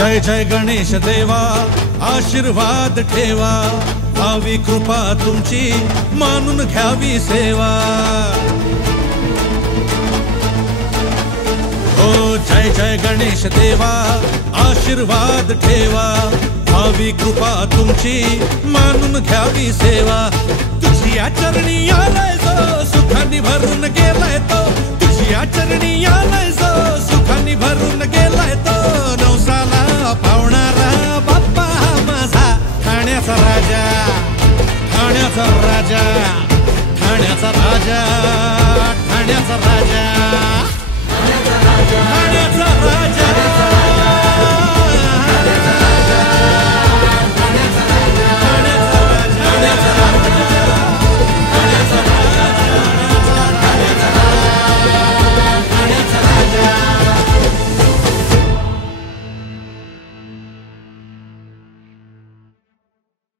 जय जय गणेश देवा आशीर्वाद ठेवा, भावी कृपा तुमची मानून घ्यावी सेवा। ओ जय जय गणेश देवा आशीर्वाद ठेवा, भावी कृपा तुमची मानून घ्यावी सेवा। तुझी चरणी आलाय जो सुखांनी भरून गेलाय तो, तुझी चरणी आलाय जो सुखांनी भरून गेलाय तो। नवसाला पावणारा बाप्पा माझा ठाण्याचा राजा, ठाण्याचा राजा, ठाण्याचा राजा, ठाण्याचा राजा।